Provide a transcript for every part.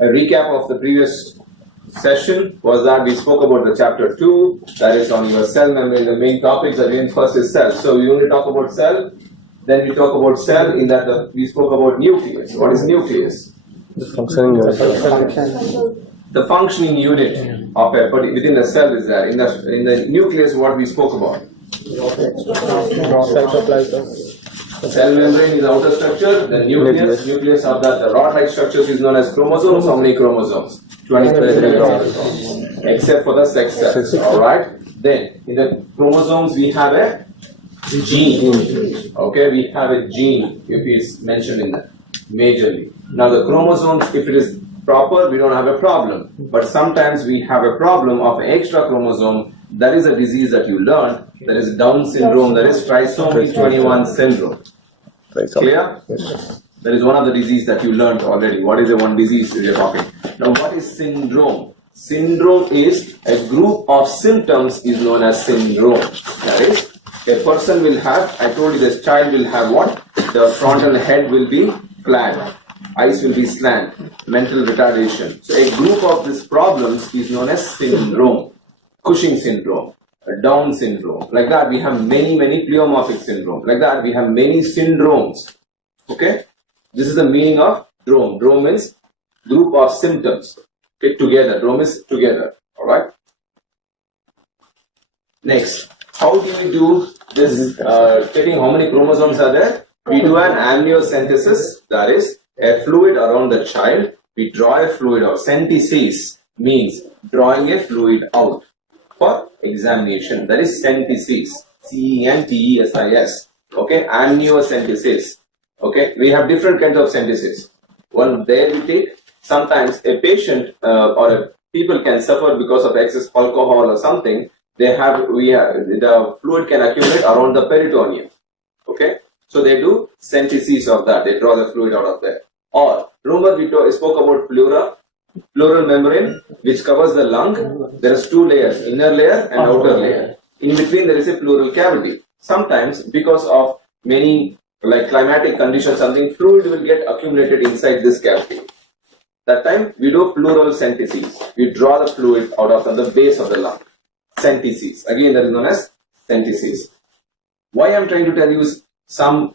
A recap of the previous session was that we spoke about the chapter 2, that is on your cell membrane. The main topics again first is cell. So we only talk about cell, then we talk about cell in that we spoke about nucleus. What is nucleus? The functioning unit. The functioning unit of a within the cell is there. In the nucleus, what we spoke about? Cell membrane is the outer structure. The nucleus of that, the rod-like structures is known as chromosomes. How many chromosomes? 23 chromosomes, except for the sex cells. All right. Then in the chromosomes we have a gene. Okay, we have a gene if it is mentioned in that majorly. Now the chromosomes, if it is proper, we don't have a problem. But sometimes we have a problem of an extra chromosome. That is a disease that you learned. That is Down syndrome. That is trisomy 21 syndrome. Clear? Yes. That is one of the diseases that you learned already. What is the one disease we are talking? Now, what is syndrome? Syndrome is a group of symptoms is known as syndrome. That is, a person will have, I told you this child will have what? The frontal head will be flat, eyes will be slant, mental retardation. So, a group of these problems is known as syndrome. Cushing syndrome, Down syndrome. Like that, we have many pleomorphic syndrome. Like that, we have many syndromes. Okay? This is the meaning of drome. Drome means group of symptoms. Okay, together. Drome is together. Alright? Next, how do we do this checking how many chromosomes are there? We do an amniocentesis, that is a fluid around the child. We draw a fluid out. Centesis means drawing a fluid out for examination. That is centesis. CENTESIS. Okay, amniocentesis. Okay, we have different kinds of centesis. One there we take. Sometimes a patient or a people can suffer because of excess alcohol or something. The fluid can accumulate around the peritoneum. Okay, so they do centesis of that. They draw the fluid out of there. Or remember we spoke about pleural membrane which covers the lung. There is two layers, inner layer and outer layer. In between there is a pleural cavity. Sometimes because of many like climatic conditions, something fluid will get accumulated inside this cavity. That time we do pleural centesis. We draw the fluid out of the base of the lung. Centesis. Again, that is known as centesis. Why I am trying to tell you some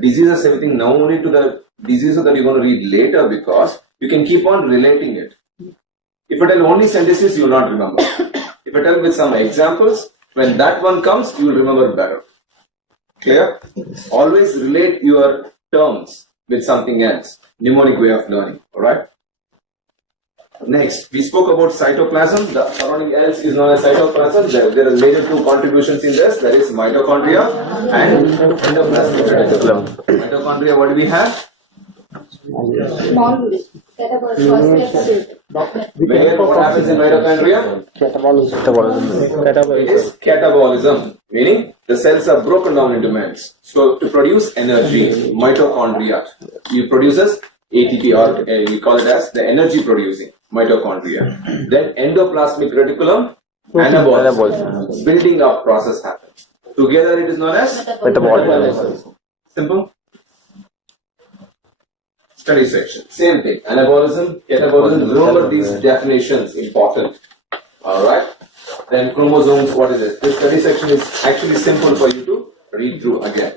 diseases, everything now only to the diseases that you're going to read later, because you can keep on relating it. If I tell only centesis, you will not remember. If I tell with some examples, when that one comes, you will remember better. Clear? Always relate your terms with something else. Mnemonic way of learning. Alright? Next, we spoke about cytoplasm. The surrounding else is known as cytoplasm. There are major two contributions in this. That is mitochondria and endoplasmic reticulum. Mitochondria, what do we have? Small Where what happens in mitochondria? Catabolism. It is catabolism, meaning the cells are broken down into mass. So to produce energy, mitochondria, you produces ATP, or we call it as the energy producing mitochondria. Then endoplasmic reticulum, anabolism, building up process happens. Together it is known as metabolism. Simple. Study section. Same thing. Anabolism, catabolism. Remember these definitions, important. Alright. Then chromosomes, what is it? This study section is actually simple for you to read through again.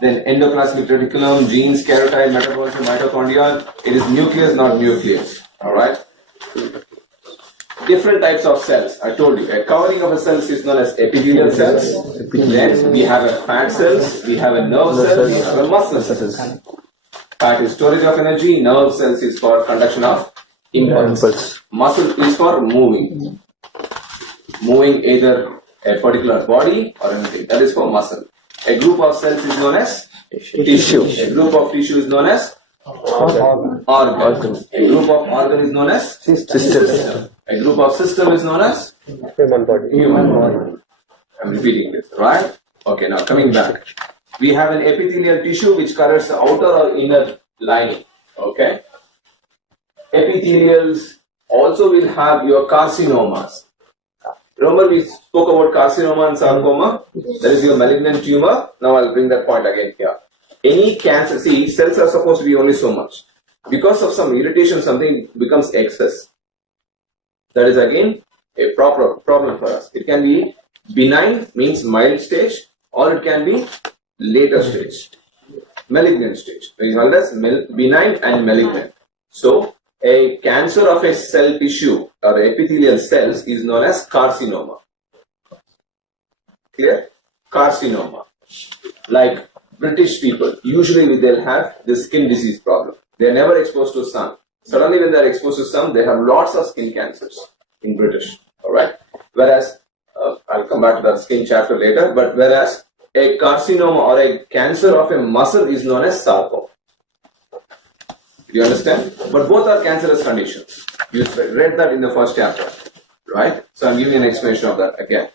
Then endoplasmic reticulum, genes, karyotype, metabolism, mitochondria. It is nucleus, not nucleus. Alright. Different types of cells. I told you. A covering of a cells is known as epithelial cells. Then we have a fat cells, we have a nerve cells, we have a muscle cells. Fat is storage of energy, nerve cells is for conduction of impulse. Muscle is for moving. Moving either a particular body or anything. That is for muscle. A group of cells is known as tissue. A group of tissue is known as organ. A group of organ is known as system. A group of system is known as human body. I'm repeating this, right? Okay, now coming back. We have an epithelial tissue which covers the outer or inner lining. Okay. Epithelials also will have your carcinomas. Remember we spoke about carcinoma and sarcoma? That is your malignant tumor. Now I'll bring that point again here. Any cancer, see, cells are supposed to be only so much. because of some irritation, something becomes excess. That is again a proper problem for us. It can be benign, means mild stage, or it can be later stage, malignant stage. It is called as benign and malignant. So, a cancer of a cell tissue or epithelial cells is known as carcinoma. Clear? Carcinoma. Like British people, usually they'll have the skin disease problem. They are never exposed to sun. Suddenly when they are exposed to sun, they have lots of skin cancers in British. Alright? Whereas, I'll come back to that skin chapter later, but whereas a carcinoma or a cancer of a muscle is known as sarcoma. Do you understand? But both are cancerous conditions. You read that in the first chapter. Right? So I'm giving an explanation of that again.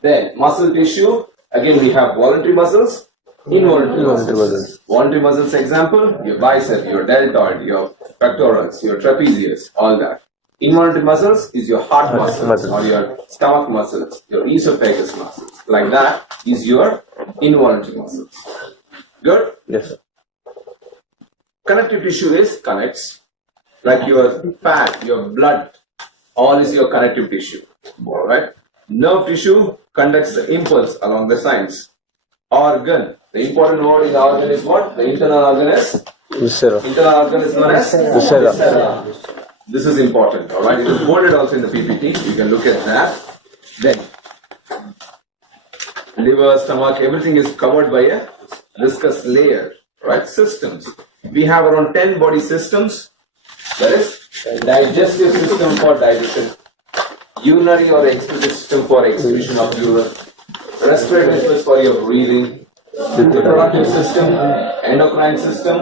Then, muscle tissue. Again, we have voluntary muscles, involuntary muscles. Voluntary muscles, example, your bicep, your deltoid, your pectorals, your trapezius, all that. Involuntary muscles is your heart muscles or your stomach muscles, your esophagus muscles. Like that is your involuntary muscles. Good? Yes, sir. Connective tissue is connects, like your fat, your blood, all is your connective tissue. Alright? Nerve tissue conducts the impulse along the sides. Organ. The important word in the organ is what? The internal organ is? Viscera. Internal organ is known as? Viscera. Viscera. This is important, alright? It is bolded also in the PPT. You can look at that. Then, liver, stomach, everything is covered by a viscous layer, right? Systems. We have around 10 body systems. There is digestive system for digestion, urinary or excretory system for excretion of urine, respiratory system for your breathing, reproductive system, endocrine system,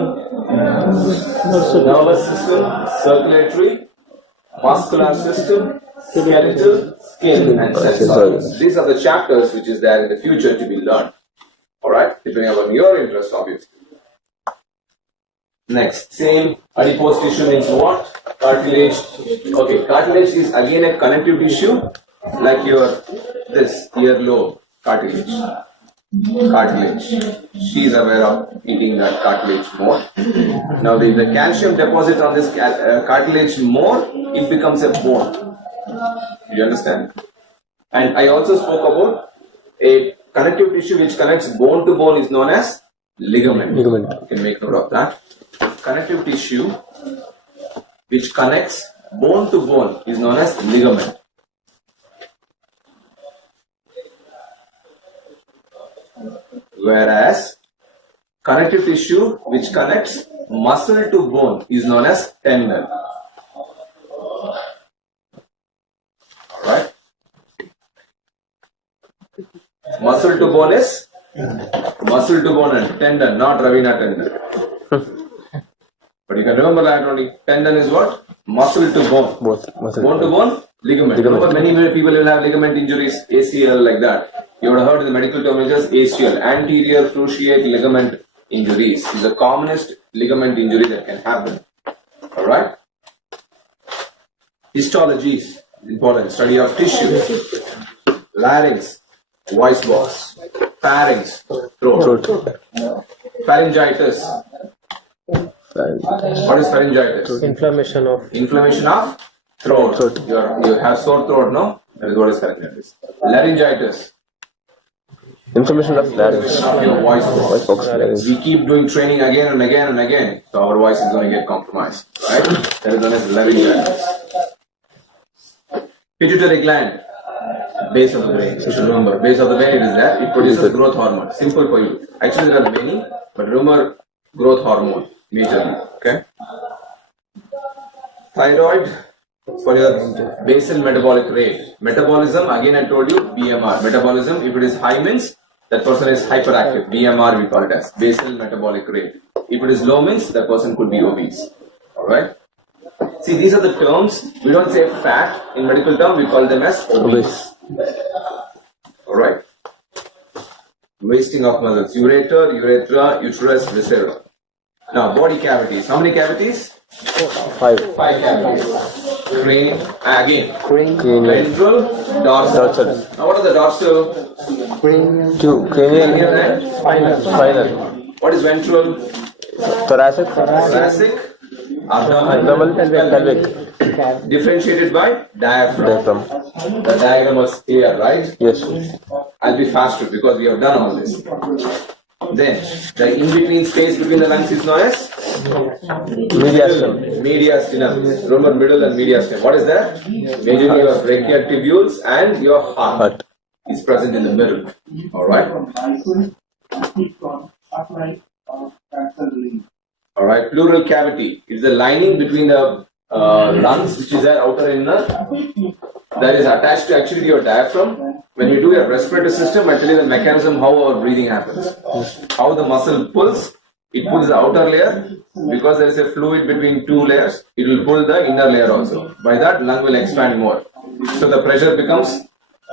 nervous system, circulatory, muscular system, skeletal, skin, and cells. These are the chapters which is there in the future to be learned. Alright, depending on your interest, obviously. Next, same adipose tissue means what? Cartilage. Okay, cartilage is again a connective tissue, like your this earlobe cartilage. Cartilage. She is aware of eating that cartilage more. Now, if the calcium deposit on this cartilage more, it becomes a bone. You understand? And I also spoke about a connective tissue which connects bone to bone is known as ligament. Ligament. You can make note of that. Connective tissue which connects bone to bone is known as ligament. Whereas connective tissue which connects muscle to bone is known as tendon. Alright? Muscle to bone is muscle to bone and tendon, not Ravina tendon. But you can remember that only. Tendon is what? Muscle to bone. Both. Muscle. Bone to bone, ligament. Remember, many people will have ligament injuries, ACL, like that. You would have heard in the medical term is ACL, anterior cruciate ligament injuries. Is the commonest ligament injury that can happen. Alright? Histology is important. Study of tissue. Larynx, voice box. Pharynx, throat. Pharyngitis. What is pharyngitis? Inflammation of throat. You have sore throat, no? That is what is pharyngitis. Laryngitis. Inflammation of larynx. Of your voice Voice box, larynx. We keep doing training again and again and again, so our voice is going to get compromised, right? That is known as laryngitis. Pituitary gland, base of the brain. You should remember, base of the brain, it is there. It produces growth hormone. Simple for you. Actually, there are many, but remember growth hormone majorly. Okay. Thyroid for your basal metabolic rate. Metabolism, again I told you, BMR. Metabolism, if it is high means that person is hyperactive. BMR we call it as basal metabolic rate. If it is low means that person could be obese. Alright. See, these are the terms. We don't say fat in medical term, we call them as obese. Alright. Wasting of muscles. Ureter, urethra, uterus, viscera. Now, body cavities. How many cavities? 5. 5 cavities. Crane, again. Cranial. Ventral, dorsal. Dorsal. Now, what are the dorsal? 2. Cranial. Cranial and Spinal. What is ventral? Thoracic. Thoracic, Abdominal. Pelvic. differentiated by diaphragm. Diaphragm. The diagram was here, right? Yes. I'll be faster because we have done all this. Then the in-between space between the lungs is known as Mediastinum. mediastinum. Remember middle and mediastinum. What is that? Majorly your brachial tubules and your heart Heart. is present in the middle. Alright? Alright, pleural cavity is the lining between the lungs, which is the outer inner, that is attached to actually your diaphragm. When you do your respiratory system, I tell you the mechanism how our breathing happens. How the muscle pulls, it pulls the outer layer, because there is a fluid between two layers, it will pull the inner layer also. By that, lung will expand more. So the pressure becomes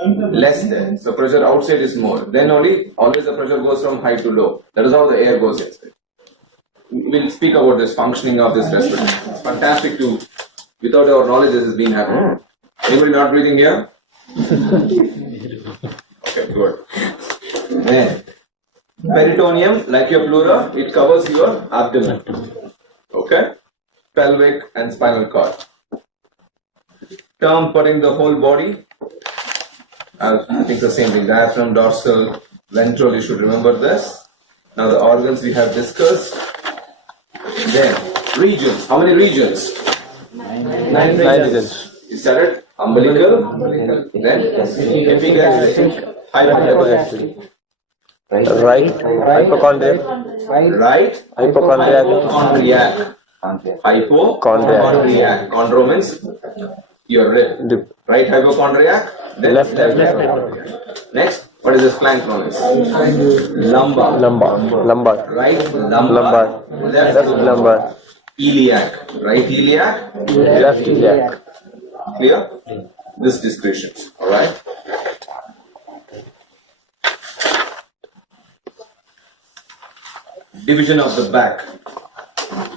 less there. So pressure outside is more. Then only, always the pressure goes from high to low. That is how the air goes inside. We'll speak about this functioning of this respiratory. It's fantastic to, without our knowledge, this has been happening. Anybody not breathing here? Okay, good. Then, peritoneum, like your pleura, it covers your abdomen. Okay? Pelvic and spinal cord. Term putting the whole body. I think the same thing. Diaphragm, dorsal, ventral, you should remember this. Now the organs we have discussed. Then, regions. How many regions? 9 regions. You said it? Umbilical, then epigastric, hypogastric. Right. Hypochondriac. Right? Hypochondriac. Hypochondriac. Chondro means your rib. Dip. Right hypochondriac, then Left. Next, what is this flank known as? Lumbar. Lumbar. Right lumbar. Left Lumbar. iliac. Right iliac. Left iliac. Clear? This descriptions. Alright? Division of the back.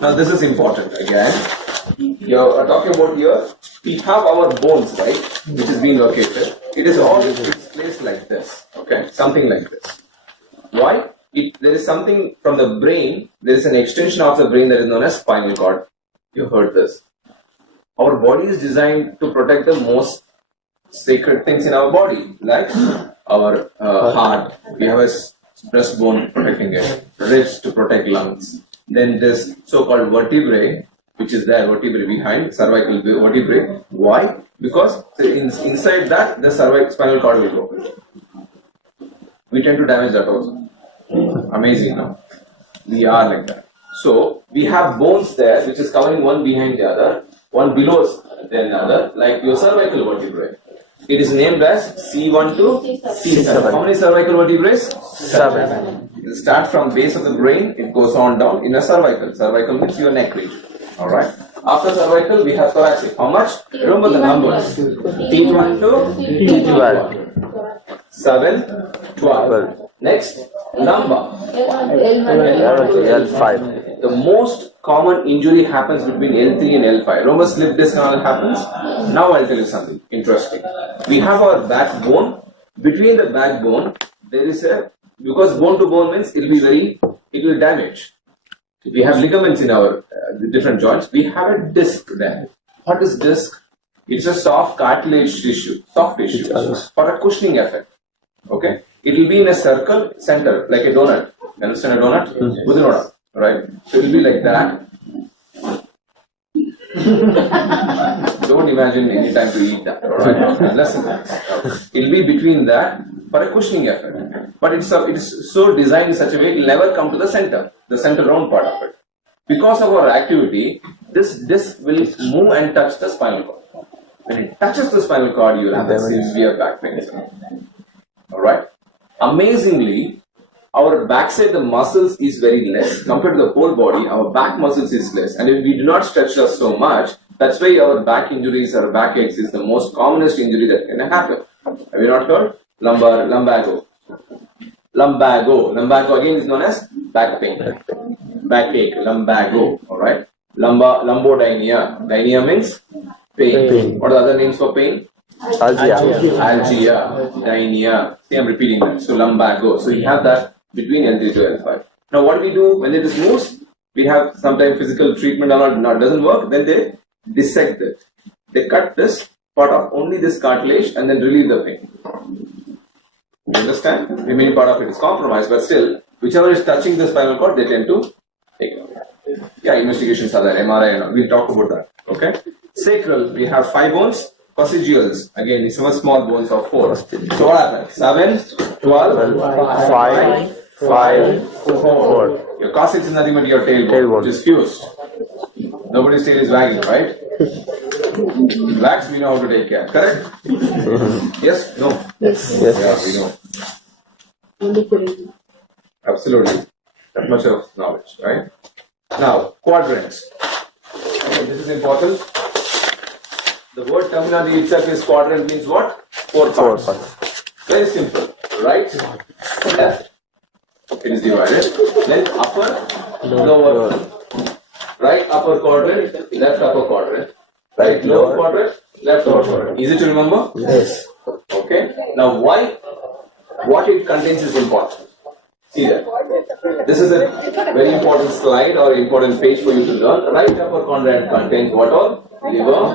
Now this is important again. You're talking about here, we have our bones, right? Which is being located. It is all placed like this. Okay? Something like this. Why? There is something from the brain, there is an extension of the brain that is known as spinal cord. You heard this. Our body is designed to protect the most sacred things in our body, like our heart. We have a breastbone protecting it, ribs to protect lungs. Then this so-called vertebrae, which is there, vertebrae behind, cervical vertebrae. Why? Because inside that, the spinal cord will go. We tend to damage that also. Amazing, no? We are like that. So, we have bones there, which is covering one behind the other. One below the other, like your cervical vertebrae. It is named as C1 to C7. How many cervical vertebrae? 7. It start from base of the brain, it goes on down in a cervical. Cervical means your neck region. Alright. After cervical, we have thoracic. How much? Remember the numbers. T1 to T12. 7, 12. Next, lumbar. L5. The most common injury happens between L3 and L5. Remember slip disc and all happens? Now I'll tell you something interesting. We have our backbone. Between the backbone, there is because bone to bone means it will damage. We have ligaments in our different joints. We have a disc there. What is disc? It's a soft cartilage tissue, soft tissue for a cushioning effect. Okay? It will be in a circle center, like a donut. You understand a donut? Udinodam. Right? So it will be like that. Don't imagine any time to eat that. Alright? Unless it will be between that for a cushioning effect. But it's so designed in such a way it will never come to the center round part of it. Because of our activity, this disc will move and touch the spinal cord. When it touches the spinal cord, you will have a severe back pain. Alright? Amazingly, our backside, the muscles is very less. Compared to the whole body, our back muscles is less. And if we do not stretch us so much, that's why our back injuries or back aches is the most commonest injury that can happen. Have you not heard? Lumbago. Lumbago again is known as back pain. Backache, lumbago. Alright? Lumbodynia. Dynia means pain. What are the other names for pain? Algia, dynia. See, I'm repeating that. So lumbago. So you have that between L3 to L5. Now what do we do when it moves? we have sometimes physical treatment or not doesn't work, then they dissect it. They cut this part of only this cartilage and then relieve the pain. You understand? The remaining part of it is compromised, but still, whichever is touching the spinal cord, they tend to take it away. Yeah, investigations are there, MRI and all. We'll talk about that. Okay? Sacral, we have 5 bones. Coccygeals, again, it's small bones of 4. So what happens? 7, 12, 5, 4. Your coccyx is nothing but your tailbone, which is fused. Nobody's tail is wagging, right? Wags, we know how to take care. Correct? Yes? No? Yes. Yeah, we know. Absolutely. That much of knowledge, right? Now, quadrants. Okay, this is important. The word terminology itself is quadrant means what? 4 parts. Very simple. Right, left, it is divided. Then upper, lower. Right upper quadrant, left upper quadrant. Right lower quadrant, left lower quadrant. Easy to remember? Yes. Okay. Now why? What it contains is important. See that. This is a very important slide or important page for you to learn. Right upper quadrant contains what all? Liver,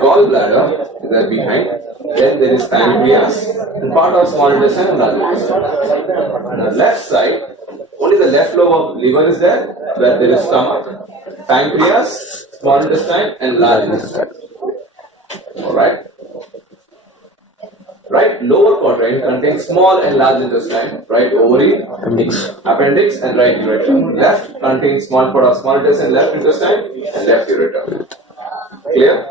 gallbladder is there behind. Then there is pancreas and part of small intestine and large intestine. On the left side, only the left lobe of liver is there, where there is stomach, pancreas, small intestine and large intestine. Alright? Right lower quadrant contains small and large intestine, right ovary, appendix and right ureter. Left contains small part of small intestine, left intestine and left ureter. Clear?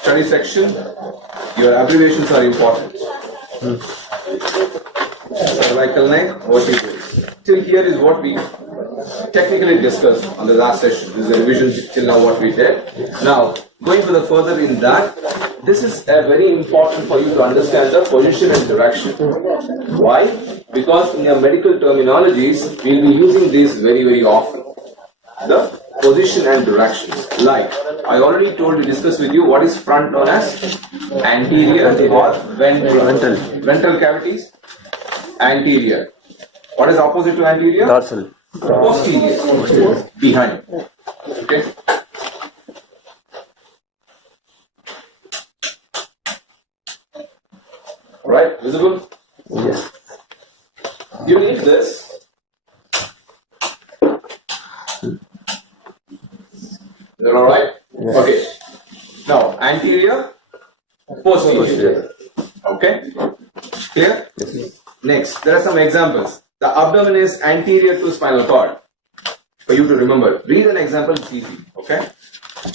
Study section, your abbreviations are important. Cervical neck, what you do. Till here is what we technically discussed on the last session. This is the revision till now what we did. Now, going further in that, this is very important for you to understand the position and direction. Why? Because in your medical terminologies, we'll be using this very, very often. The position and directions. Like, I already discussed with you what is front known as anterior or ventral. Ventral cavities, anterior. What is opposite to anterior? Dorsal. Posterior. Behind. Okay. Right? Visible? Yes. You need this. Is that alright? Yes. Okay. Now, anterior, posterior. Okay? Clear? Yes. Next, there are some examples. The abdomen is anterior to spinal cord. For you to remember, read an example, it's easy. Okay?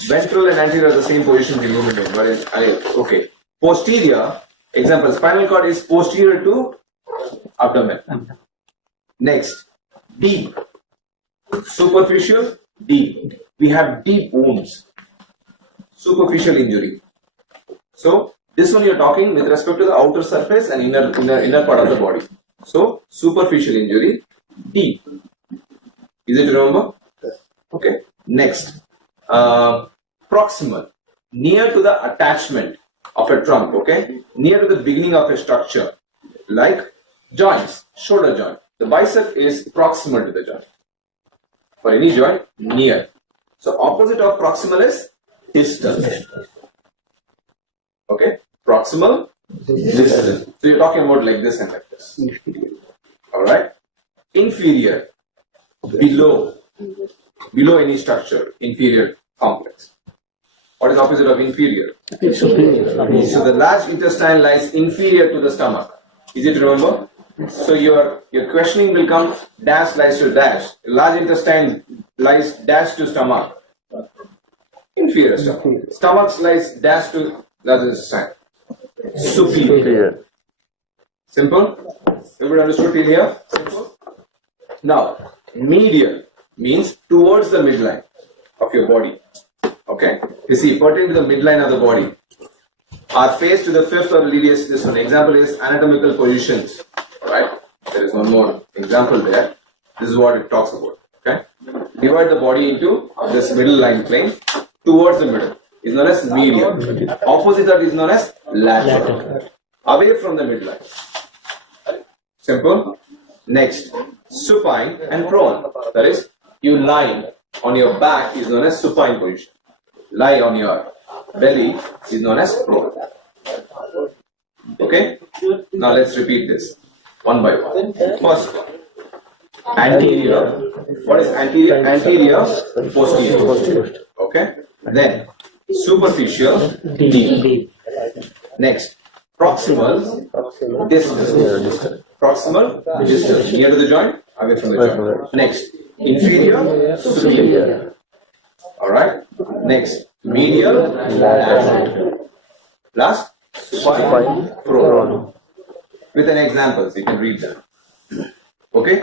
Ventral and anterior are the same position we move into. But okay. Posterior, example, spinal cord is posterior to abdomen. Next, deep. Superficial, deep. We have deep wounds. Superficial injury. So, this one you're talking with respect to the outer surface and inner part of the body. So, superficial injury, deep. Easy to remember? Okay. Next, proximal, near to the attachment of a trunk. Okay, near to the beginning of a structure, like joints, shoulder joint. The bicep is proximal to the joint. For any joint, near. So, opposite of proximal is distal. Okay, proximal, distal. So you're talking about like this and like this. Alright? Inferior, below any structure, inferior complex. What is opposite of inferior? So the large intestine lies inferior to the stomach. Easy to remember? So your questioning will come dash lies to dash. Large intestine lies dash to stomach. Inferior stomach. Stomach lies dash to large intestine. Superior. Simple? Everybody understood till here? Simple. Now, medial means towards the midline of your body. Okay? You see, pertaining to the midline of the body. Our face to the fifth or leadius, this one. Example is anatomical positions. Alright? There is one more example there. This is what it talks about. Okay? Divide the body into this middle line plane towards the middle. Is known as medial. Opposite that is known as lateral. Away from the midline. Simple. Next, supine and prone. That is, you lie on your back is known as supine position. Lie on your belly is known as prone. Okay? Now let's repeat this one by one. First one. Anterior. What is anterior? Anterior, posterior. Okay? Then, superficial, deep. Next, proximal, distal. Proximal, distal. Near to the joint, away from the joint. Next, inferior, superior. Alright? Next, medial, lateral. Last, supine, prone. With an example, you can read them. Okay?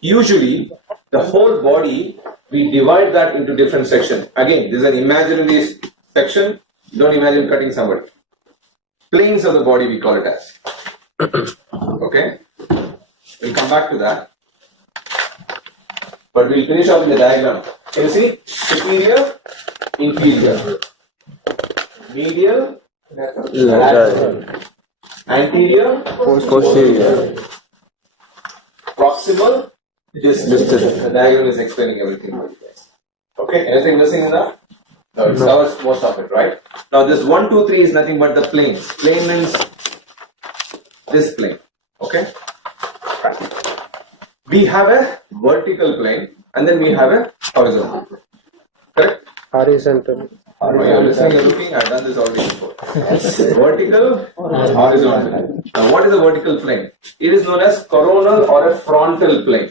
Usually, the whole body, we divide that into different sections. Again, this is an imaginary section. Don't imagine cutting somebody. Planes of the body, we call it as. Okay? We'll come back to that. But we'll finish off in the diagram. Can you see? Superior, inferior. Medial, lateral. Anterior, Posterior. proximal, distal. The diagram is explaining everything for you guys. Okay, anything missing in that? No, it covers most of it, right? Now this 1, 2, 3 is nothing but the planes. Plane means this plane. Okay? We have a vertical plane and then we have a horizontal plane. Correct? Horizontal. Oh, you're listening, you're looking, I've done this already before. Vertical, horizontal. Now what is a vertical plane? It is known as coronal or a frontal plane.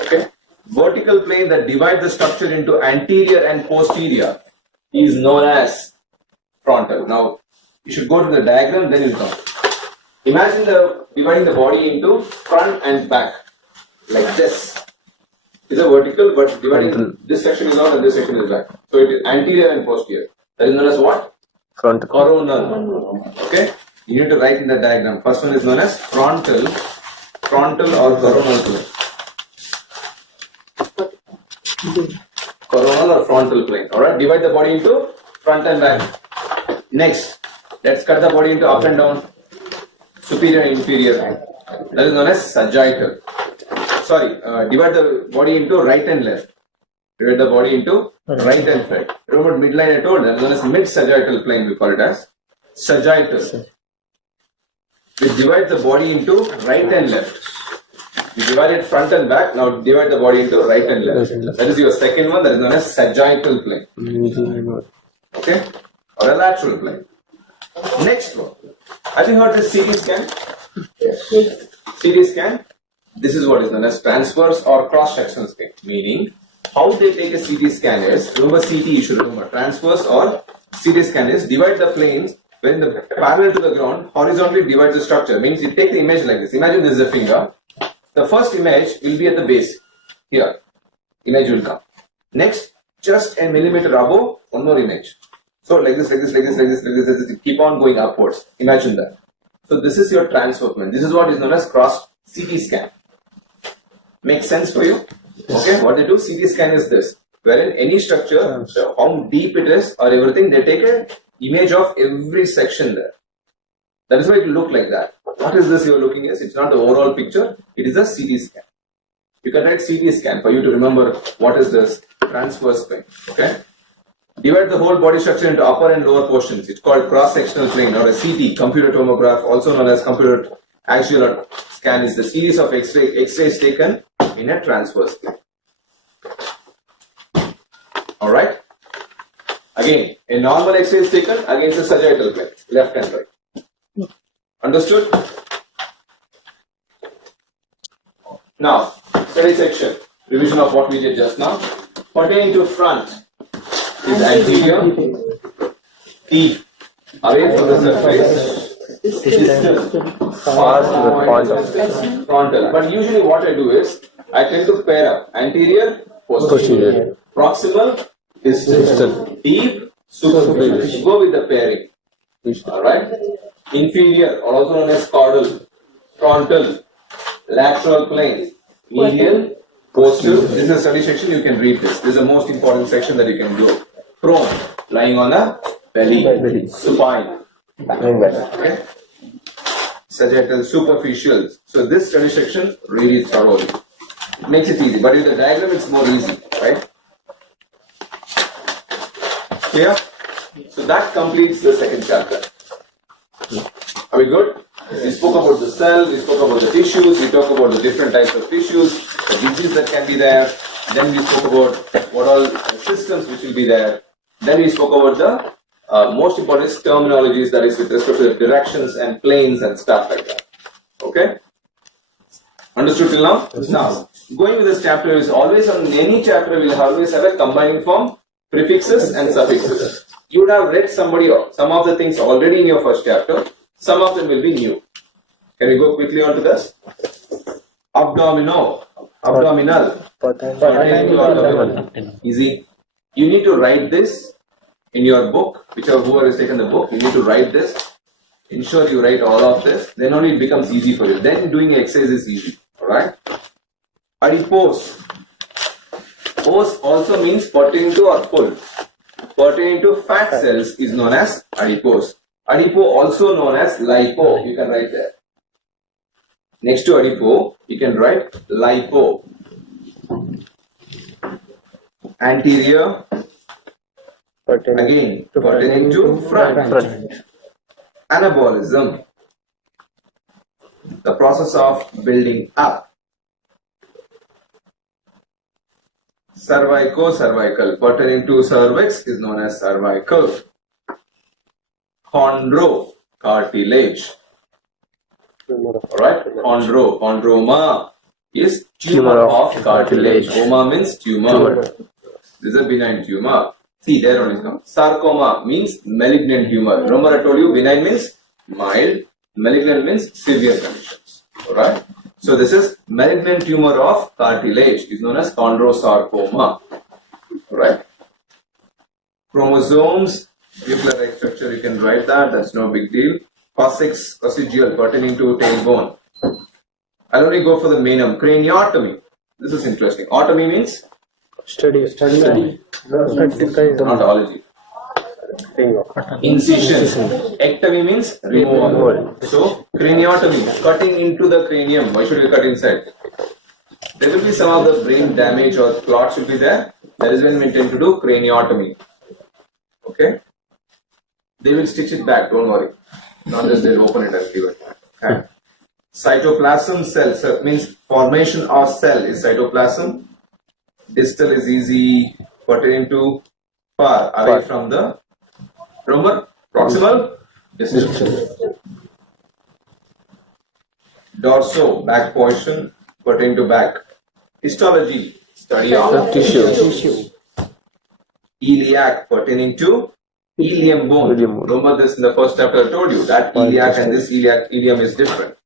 Okay? Vertical plane that divides the structure into anterior and posterior is known as frontal. Now, you should go to the diagram, then you'll come. Imagine dividing the body into front and back, like this. It's a vertical, but dividing this section is out and this section is back. So it is anterior and posterior. That is known as what? Front. Coronal. Okay? You need to write in the diagram. First one is known as frontal or coronal plane. Coronal or frontal plane. Alright? Divide the body into front and back. Next, let's cut the body into up and down. Superior and inferior. That is known as sagittal. Sorry, divide the body into right and left. Divide the body into right and left. Remember midline I told, that is known as mid-sagittal plane, we call it as sagittal. We divide the body into right and left. We divide it front and back, now divide the body into right and left. That is your second one, that is known as sagittal plane. Okay? Or a lateral plane. Next one. Have you heard this CT scan? Yes. CT scan? This is what is known as transverse or cross-sectional scan. Meaning, how they take a CT scan is, remember CT, you should remember, transverse or CT scan is, divide the planes, when the parallel to the ground, horizontally divides the structure. Means you take the image like this. Imagine this is a finger. The first image will be at the base. Here. Image will come. Next, just a millimeter above, one more image. So like this, keep on going upwards. Imagine that. So this is your transfer plane. This is what is known as cross CT scan. Makes sense for you? Okay, what they do, CT scan is this. Wherein any structure, how deep it is or everything, they take an image of every section there. That is why it will look like that. What is this you are looking at? It's not the overall picture, it is a CT scan. You can write CT scan for you to remember what is this transverse plane. Okay? Divide the whole body structure into upper and lower portions. It's called cross-sectional plane or a CT, computer tomograph, also known as computer axial scan, is the series of X-rays taken in a transverse plane. Alright? Again, a normal X-ray is taken against a sagittal plane, left and right. Understood? Now, study section, revision of what we did just now. Pertaining to front is anterior, deep, away from the surface, distal, far to the point of frontal. But usually what I do is, I tend to pair up anterior, posterior, proximal, distal, deep, superficial. Go with the pairing. Alright? Inferior, or also known as caudal, frontal, lateral plane, medial, posterior. This is a study section, you can read this. This is the most important section that you can do. Prone, lying on the belly, supine. Okay? sagittal, superficial. So this study section really thoroughly. It makes it easy, but with the diagram it's more easy, right? Clear? So that completes the second chapter. Are we good? We spoke about the cell, we spoke about the tissues, we talked about the different types of tissues, the disease that can be there, then we spoke about what all systems which will be there, then we spoke about the most important terminologies, that is with respect to the directions and planes and stuff like that. Okay? Understood till now? Now, going with this chapter is always on any chapter we will always have a combining form, prefixes and suffixes. You would have read some of the things already in your first chapter, some of them will be new. Can we go quickly on to this? Abdominal. Easy. You need to write this in your book, whoever has taken the book, you need to write this. Ensure you write all of this, then only it becomes easy for you. Then doing exercise is easy. Alright? Adipose. Pose also means pertaining to or full. Pertaining to fat cells is known as adipose. Adipo also known as lipo. You can write there. Next to adipo, you can write lipo. Anterior. Again, pertaining to front. Anabolism. The process of building up. Cervical, pertaining to cervix is known as cervical. Chondro, cartilage. Alright, chondroma is tumor of cartilage. Oma means tumor. This is a benign tumor. See, there only comes. Sarcoma means malignant tumor. Remember I told you benign means mild, malignant means severe conditions. Alright. So this is malignant tumor of cartilage is known as chondrosarcoma. Alright. Chromosomes, nuclear structure, you can write that, that's no big deal. Coccyx, coccygeal, pertaining to tailbone. I'll only go for the main craniotomy. This is interesting. Otomy means? Study. Odontology. Incision. Ectomy means removal. So, craniotomy, cutting into the cranium. Why should we cut inside? There will be some of the brain damage or clots will be there. That is when we intend to do craniotomy. Okay? They will stitch it back, don't worry. Not just they'll open it and leave it. Okay. Cytoplasm cell means formation of cell is cytoplasm. Distal is easy, pertaining to far away from the, remember, proximal, distal. Dorso, back portion, pertaining to back. Histology, study of tissue. Iliac, pertaining to ilium bone. Remember this in the first chapter I told you, that iliac and this ilium is different.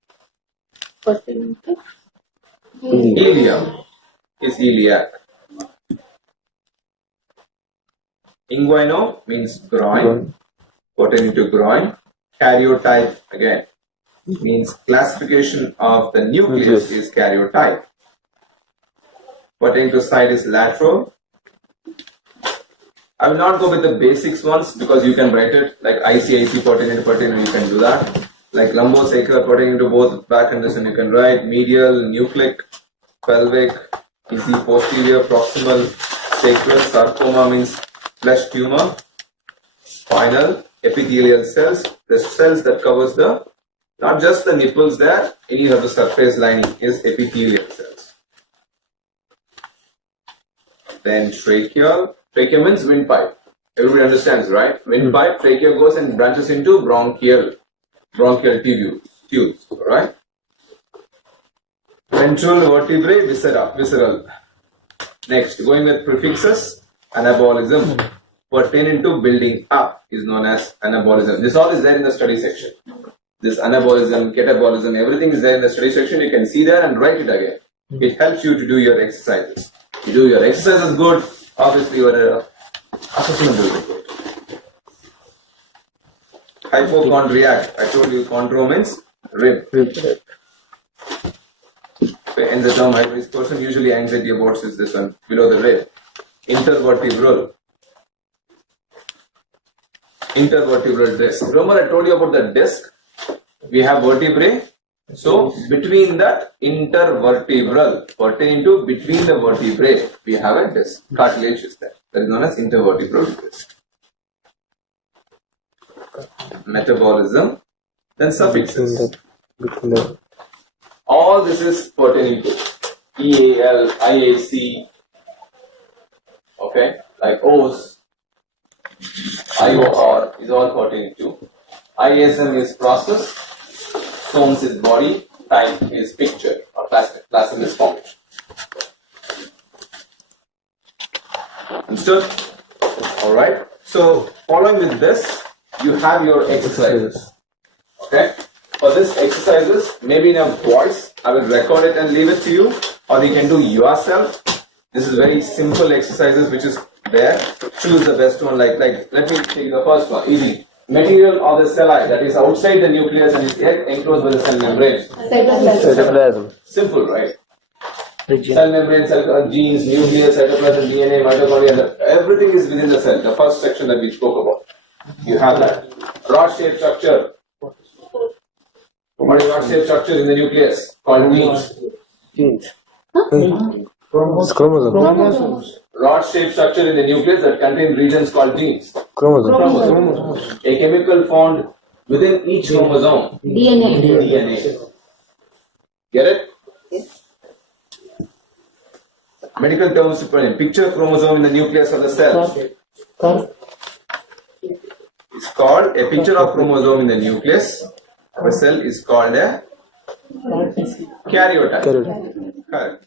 Ilium is iliac. Inguinal means groin, pertaining to groin. Karyotype again means classification of the nucleus is karyotype. Pertaining to side is lateral. I will not go with the basics ones because you can write it like IC pertaining to you can do that. Like lumbosacral pertaining to both back and this, and you can write medial, nucleic, pelvic, easy, posterior, proximal, sacral. Sarcoma means flesh tumor. Spinal, epithelial cells, the cells that covers the, not just the nipples there, any of the surface lining is epithelial cells. Then tracheal means windpipe. Everybody understands, right? Windpipe, trachea goes and branches into bronchial tubes, right? Ventral vertebrae, visceral. Next, going with prefixes, anabolism, pertaining to building up is known as anabolism. This all is there in the study section. This anabolism, catabolism, everything is there in the study section. You can see there and write it again. It helps you to do your exercises. You do your exercises good, obviously your assessment will be good. Hypochondriac, I told you chondro means rib. In the term high risk person, usually anxiety about is this one, below the rib. Intervertebral disc. Remember I told you about the disc? we have vertebrae. So between that intervertebral, pertaining to between the vertebrae, we have a disc. Cartilage is there. That is known as intervertebral disc. Metabolism, then suffixes. Between the All this is pertaining to EAL, IAC, okay, like O's, IOR is all pertaining to. ISM is process, SOMS is body, type is picture or plasm is formation. Understood? Alright. So following with this, you have your exercises. Okay? For this exercises, maybe in a voice, I will record it and leave it to you, or you can do yourself. This is very simple exercises which is there. Choose the best one. Like let me take the first one. Easy. Material of the cell that is outside the nucleus and is yet enclosed by the cell membrane. cytoplasm. Simple, right? Cell membrane, cell genes, nucleus, cytoplasm, DNA, mitochondria, everything is within the cell. The first section that we spoke about. You have that. Rod-shaped structure. What is rod-shaped structure in the nucleus? Called genes. Genes. It's chromosome. Rod-shaped structure in the nucleus that contain regions called genes. Chromosome. A chemical found within each chromosome. DNA. Get it? Medical terms to put in. Picture chromosome in the nucleus of the cell. It's called a picture of chromosome in the nucleus of a cell is called a karyotype. Karyotype. Correct.